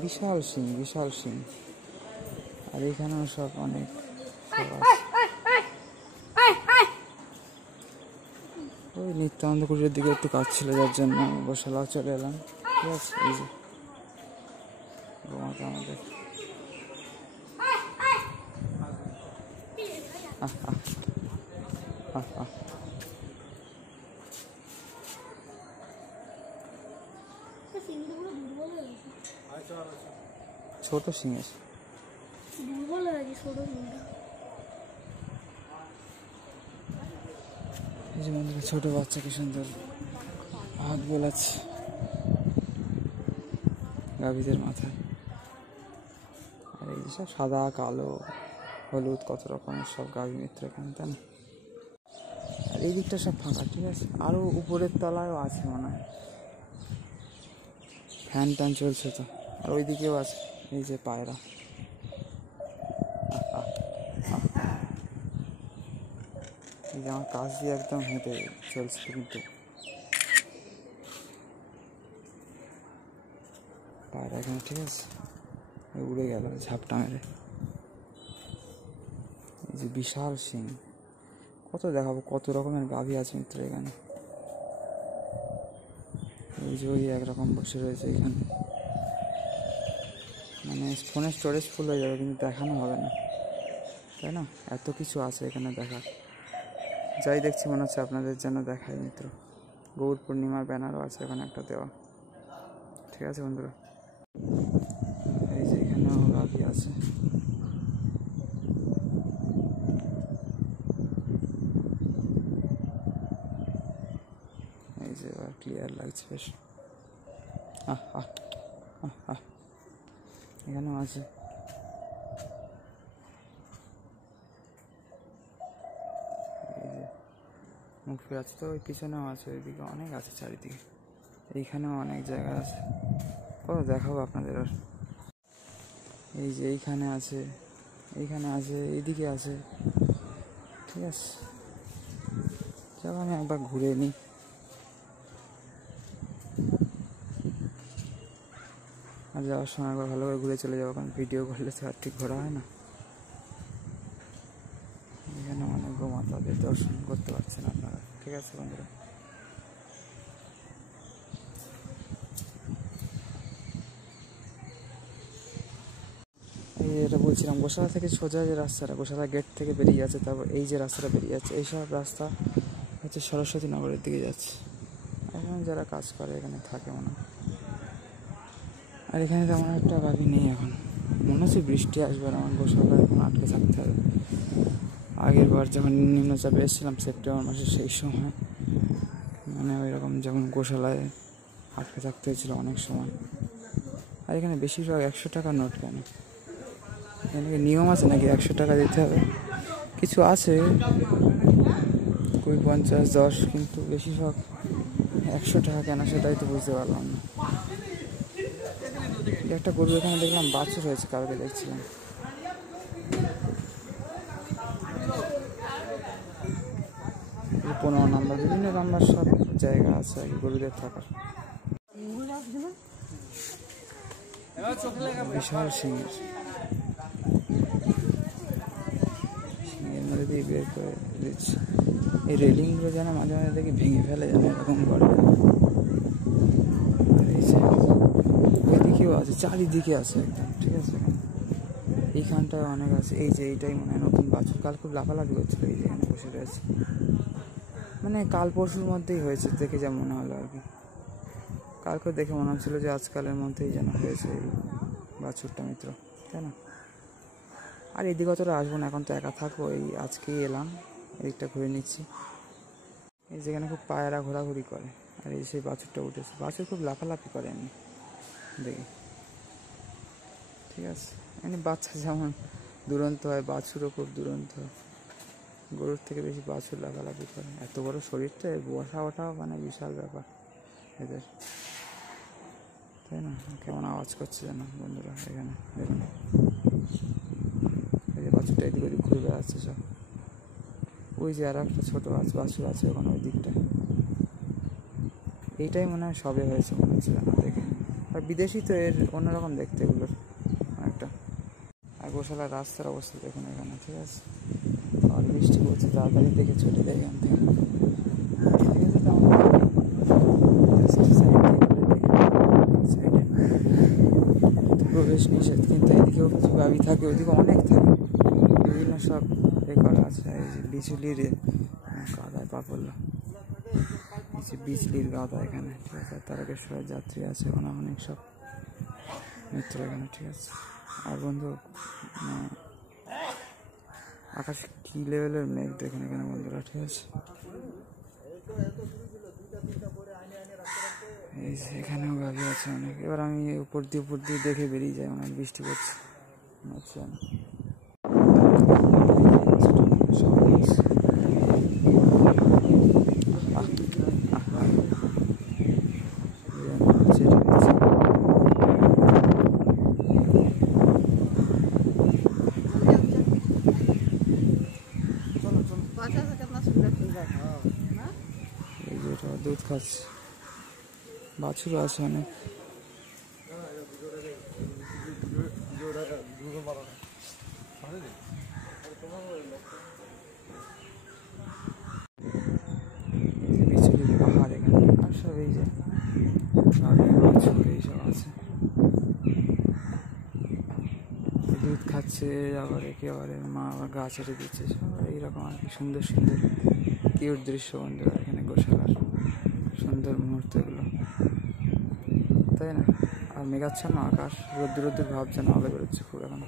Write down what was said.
বিশাল সিং, বিশাল সিং। আর এখানেও সব অনেক ওই নিত্যানন্দ কুটিরের দিকে একটু কাজ ছিল, যার জন্য গোশালা চলে এলাম। ঠিক আছে, এই যে গোমাতা আমাদের। ছোট সিংহের ছোট বাচ্চাকে সুন্দর হাত বোলাচ্ছে গাভীদের মাথায়। আর এই সব সাদা, কালো, হলুদ কত রকমের সব গাভী মিত্র এখানে, তাই না? আর এই দিকটা সব ফাঁকা। ঠিক আছে, আরো উপরের তলায়ও আছে মনে হয়, ফ্যান ট্যান চলছে তো। আর ওই দিকেও আছে, এই যে পায়রা। এই যে আমার কাছ দিয়ে একদম হেঁটে চলছে, কিন্তু পায়রা এখানে। ঠিক আছে, উড়ে গেল ঝাপটা মেরে। এই যে বিশাল সিং, কত দেখাবো, কত রকমের গাভী আছে মিত্র এখানে। এই যে ওই একরকম বসে রয়েছে এখানে, মানে ফোনে স্টোরেজ ফুল হয়ে যাবে, কিন্তু দেখানো হবে না, তাই না? এত কিছু আছে এখানে দেখার। যাই দেখছি মনে হচ্ছে আপনাদের জন্য দেখাই মিত্র। গৌর পূর্ণিমার ব্যানারও আছে এখানে একটা দেওয়া। ঠিক আছে বন্ধুরা, এই যে এখানেও গাভী আছে। এই যে এবার ক্লিয়ার লাগছে বেশ। এখানেও আছে। মুখ ফেরাচ্ছে তো, ওই পিছনেও আছে, ওইদিকে অনেক আছে চারিদিকে। এইখানেও অনেক জায়গা আছে, কত দেখাবো আপনাদের আর। এই যে এইখানে আছে, এইখানে আছে, এইদিকে আছে। ঠিক আছে, চলো আমি একবার ঘুরে নিই। আর যাওয়ার সময় একবার ভালো করে ঘুরে চলে যাবো, কারণ ভিডিও করলে তো আর ঠিক ঘোরা হয় না। এখানে অনেক গোমাতাদের দর্শন করতে পারছেন আপনারা। ঠিক আছে বন্ধুরা, এই এটা বলছিলাম, গোশালা থেকে সোজা যে রাস্তাটা, গোশালা গেট থেকে বেরিয়ে যাচ্ছে, তারপর এই যে রাস্তাটা বেরিয়ে যাচ্ছে, এইসব রাস্তা হচ্ছে সরস্বতী নগরের দিকে যাচ্ছে। এখানে যারা কাজ করে এখানে থাকে মনে হয়। আর এখানে তেমন একটা গাভী নেই এখন, মনে হচ্ছে বৃষ্টি আসবে আর আমার গোশালা এখন আটকে থাকতে হবে। আগের বার যখন নিম্নচাপে এসেছিলাম সেপ্টেম্বর মাসে, সেই সময় মানে ওই রকম যেমন গোশালায় আটকে থাকতে হয়েছিল অনেক সময়। আর এখানে বেশিরভাগ 100 টাকার নোট। কেন এখানে নিয়ম আছে নাকি 100 টাকা দিতে হবে? কিছু আছে 20, 50, 10, কিন্তু বেশিরভাগ 100 টাকা কেন সেটাই তো বুঝতে পারলাম না। একটা গরু এখানে দেখলাম বাছুর হয়েছে, কালকে দেখছিলাম। 15 নম্বর, বিভিন্ন নাম্বার সব জায়গা আছে আর কি গরুদের থাকার। বিশাল সিংহের, সিংহের মধ্যে দিয়ে বের করে দিচ্ছে। এই রেলিংগুলো যেন মাঝে মাঝে দেখি ভেঙে ফেলে, যেন এরকম করে। আর এই যে ওইদিকেও আছে, চারিদিকে আছে একদম। ঠিক আছে, এইখানটায় অনেক আছে। এই যে এইটাই মনে হয় নতুন বাছুর, কাল খুব লাফালাফি করছিল, এই যে এখানে বসে রয়েছে। মানে কাল পরশুর মধ্যেই হয়েছে দেখে যা মনে হলো আর কি। কালকে দেখে মনে হচ্ছিল যে আজকালের মধ্যেই যেন হয়েছে এই বাছুরটা মিত্র, তাই না? আর এদিকে অতটা আসবো না, এখন তো একা থাকবো। এই আজকেই এলাম, এদিকটা ঘুরে নিচ্ছি। এই যেখানে খুব পায়রা ঘোরাঘুরি করে, আর এই সেই বাছুরটা উঠেছে। বাছুর খুব লাফালাফি করে এমনি দেখি। ঠিক আছে, এমনি বাচ্চা যেমন দুরন্ত হয়, বাছুরও খুব দুরন্ত হয়। গরুর থেকে বেশি বাছুর লাফালাফি করে। এত বড় শরীরটা, বসা ওঠাও মানে বিশাল ব্যাপার এদের, তাই না? কেমন আওয়াজ করছে যেন বন্ধুরা এখানে দেখুন। এই যে বাছুরটা এদিক ওদিক ঘুরে বেড়াচ্ছে সব। ওই যে আর একটা ছোটো বাছুর আছে ওখানে ওই দিকটায়। এইটাই মনে হয় সবে হয়েছে মনে হচ্ছে যেন দেখে। আর বিদেশি তো, এর অন্যরকম দেখতে এগুলোর অনেকটা। আর গোশালার রাস্তার অবস্থা দেখুন এখানে, ঠিক আছে, আর বৃষ্টি পড়ছে, তাড়াতাড়ি দেখে ছুটে দেয় এখান থেকে, ঠিক আছে। তেমন প্রবেশ নিষেধ, কিন্তু এদিকেও কিছু গাড়ি থাকে, ওদিকে অনেক থাকে, বিভিন্ন সব এ করা আছে। এই যে বিচুলির গাদায় পা পড়লো, এই যে বিচলির গাদা এখানে, ঠিক আছে। তারকেশ্বরের যাত্রী আছে, অনেক সব মিত্র এখানে, ঠিক আছে। আর বন্ধু আকাশে কি লেভেলের মেঘ দেখুন এখানে বন্ধুরা, ঠিক আছে। এই যে এখানেও গাড়ি আছে অনেক। এবার আমি উপর দিয়ে দেখে বেরিয়ে যাই, অনেক বৃষ্টি পড়ছে, আচ্ছা। এই যে এটা দুধ খাচ্ছে, বাছুর আছে অনেক। বিচুলির পাহাড় এখানে, আর সব এই যে বাছুর এইসব আছে, দুধ খাচ্ছে, আবার একেবারে মা আবার গা ছেড়ে দিচ্ছে, সব এইরকম আর কি। সুন্দর সুন্দর কিউট দৃশ্য বন্ধুরা এখানে, গোশালার সুন্দর মুহূর্ত এগুলো, তাই না? আর মেঘাচ্ছন্ন আকাশ, রোদ্দুর ভাব যেন আলো বেরোচ্ছে খুব এখন।